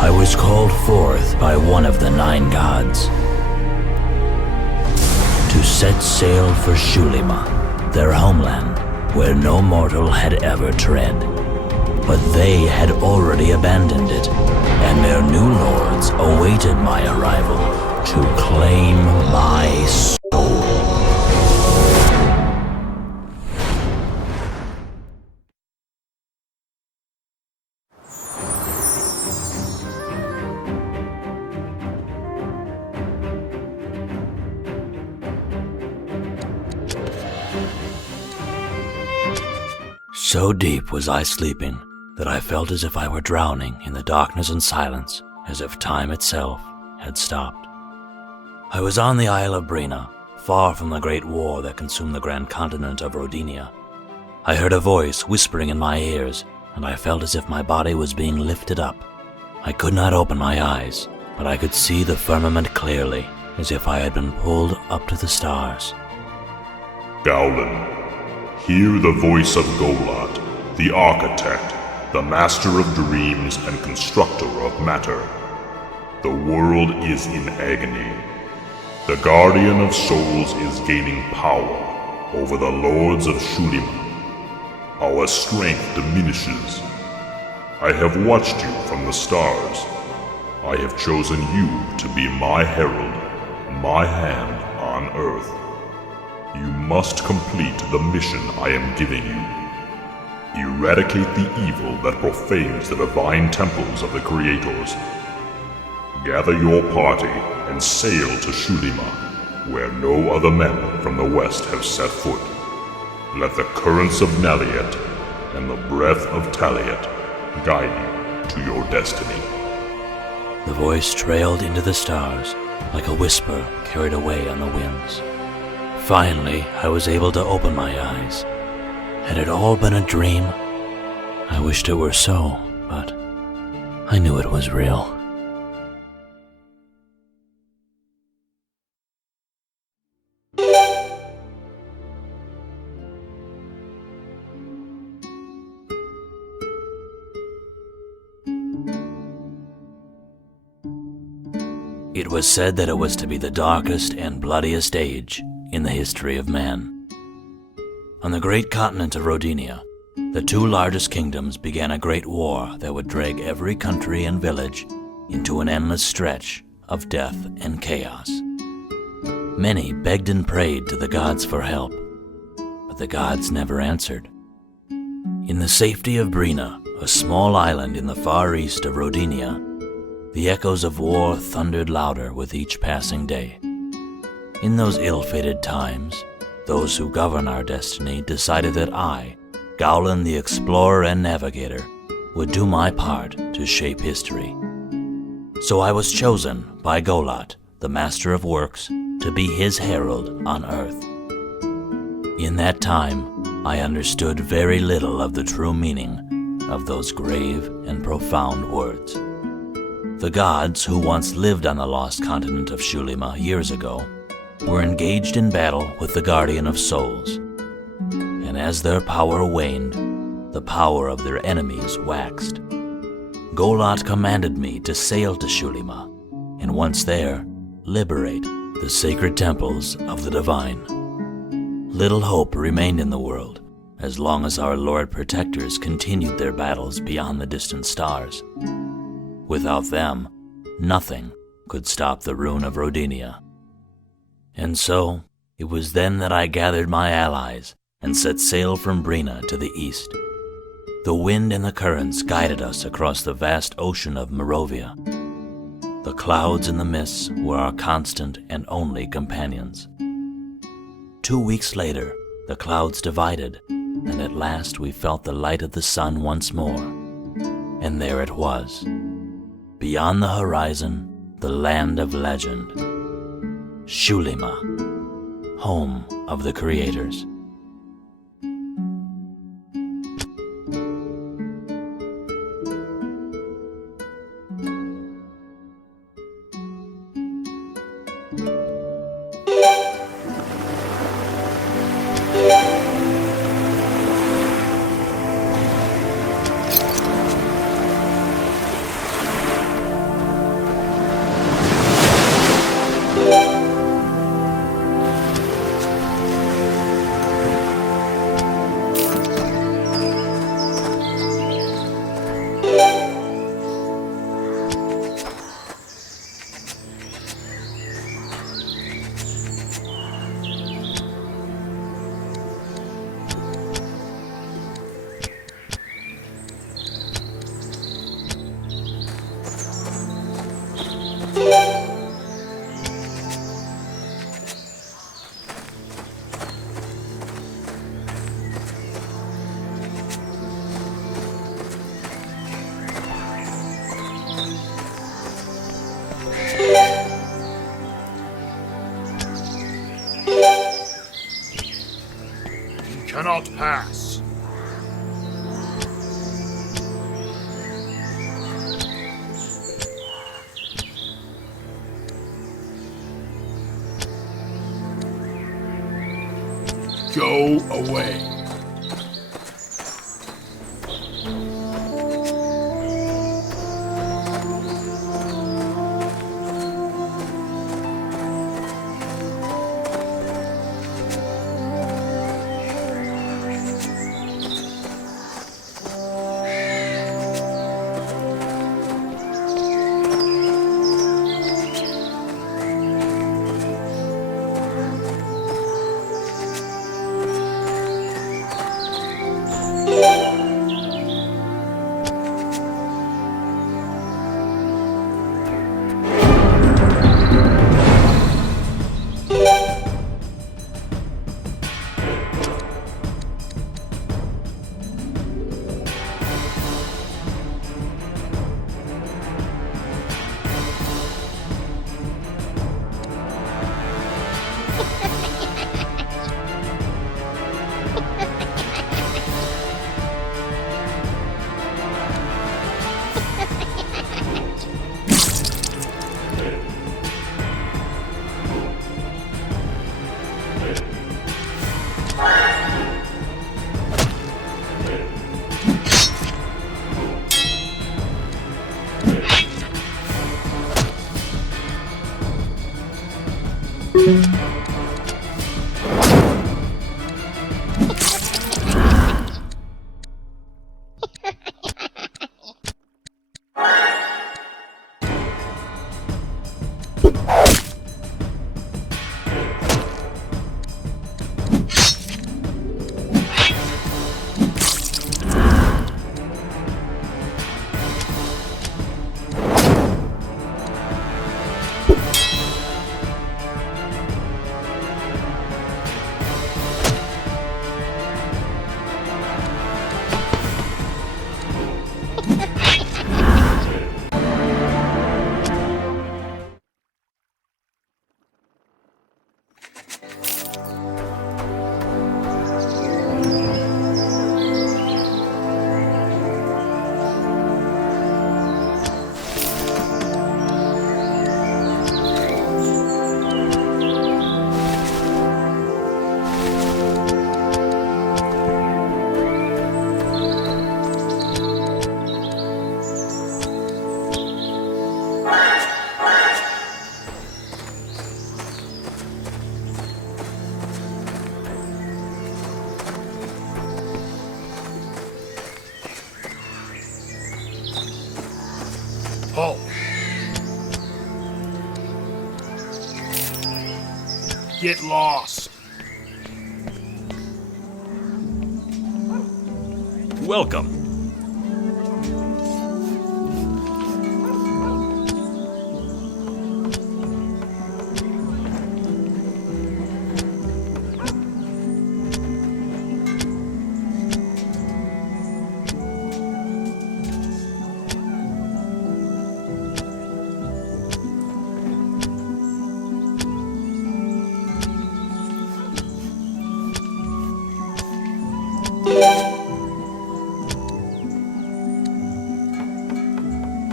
I was called forth by one of the 9 gods to set sail for Xulima, their homeland, where no mortal had ever tread. But they had already abandoned it, and their new lords awaited my arrival to claim my soul. So deep was I sleeping that I felt as if I were drowning in the darkness and silence, as if time itself had stopped. I was on the Isle of Brina, far from the great war that consumed the grand continent of Rodinia. I heard a voice whispering in my ears, and I felt as if my body was being lifted up. I could not open my eyes, but I could see the firmament clearly, as if I had been pulled up to the stars. Gowlin, hear the voice of Golat, the architect, the master of dreams and constructor of matter. The world is in agony. The guardian of souls is gaining power over the Lords of Xulima. Our strength diminishes. I have watched you from the stars. I have chosen you to be my herald, my hand on earth. You must complete the mission I am giving you. Eradicate the evil that profanes the divine temples of the Creators. Gather your party and sail to Xulima, where no other men from the west have set foot. Let the currents of Naliet and the breath of Taliet guide you to your destiny. The voice trailed into the stars, like a whisper carried away on the winds. Finally, I was able to open my eyes. Had it all been a dream? I wished it were so, but I knew it was real. It was said that it was to be the darkest and bloodiest age in the history of man. On the great continent of Rodinia, the 2 largest kingdoms began a great war that would drag every country and village into an endless stretch of death and chaos. Many begged and prayed to the gods for help, but the gods never answered. In the safety of Brina, a small island in the far east of Rodinia, the echoes of war thundered louder with each passing day. In those ill-fated times, those who govern our destiny decided that I, Gowlin the explorer and navigator, would do my part to shape history. So I was chosen by Golat, the master of works, to be his herald on earth. In that time, I understood very little of the true meaning of those grave and profound words. The gods who once lived on the lost continent of Xulima years ago were engaged in battle with the Guardian of Souls, and as their power waned, the power of their enemies waxed. Golat commanded me to sail to Xulima, and once there, liberate the sacred temples of the divine. Little hope remained in the world as long as our Lord Protectors continued their battles beyond the distant stars. Without them, nothing could stop the ruin of Rodinia. And so, it was then that I gathered my allies and set sail from Brina to the east. The wind and the currents guided us across the vast ocean of Morovia. The clouds and the mists were our constant and only companions. 2 weeks later, the clouds divided, and at last we felt the light of the sun once more. And there it was. Beyond the horizon, the land of legend. Xulima, home of the Creators. You cannot pass. Go away. Oh. Get lost. Welcome.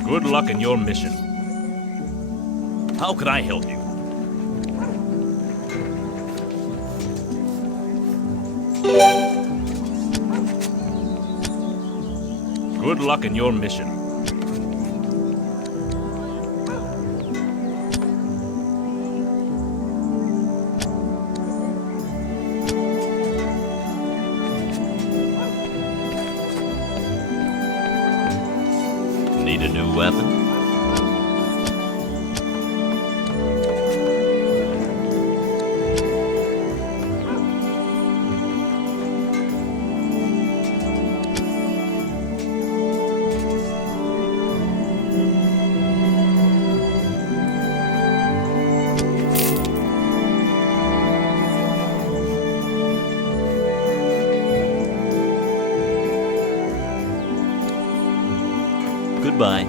Good luck in your mission. How can I help you? Good luck in your mission. Need a new weapon? Goodbye.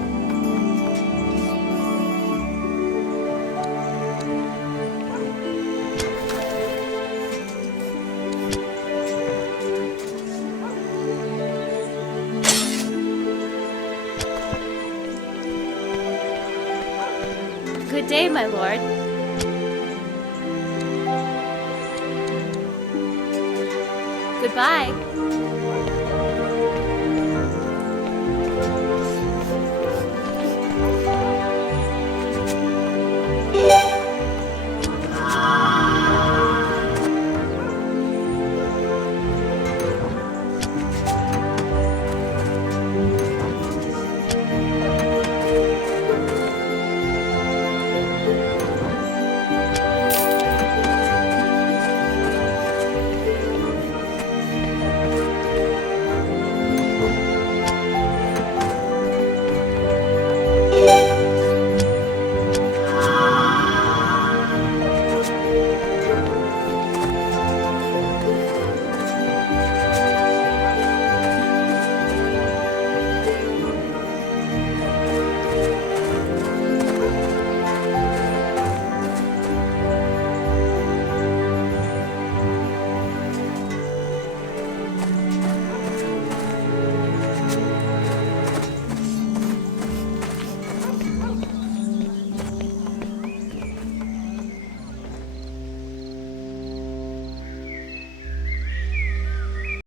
Good day, my lord. Goodbye.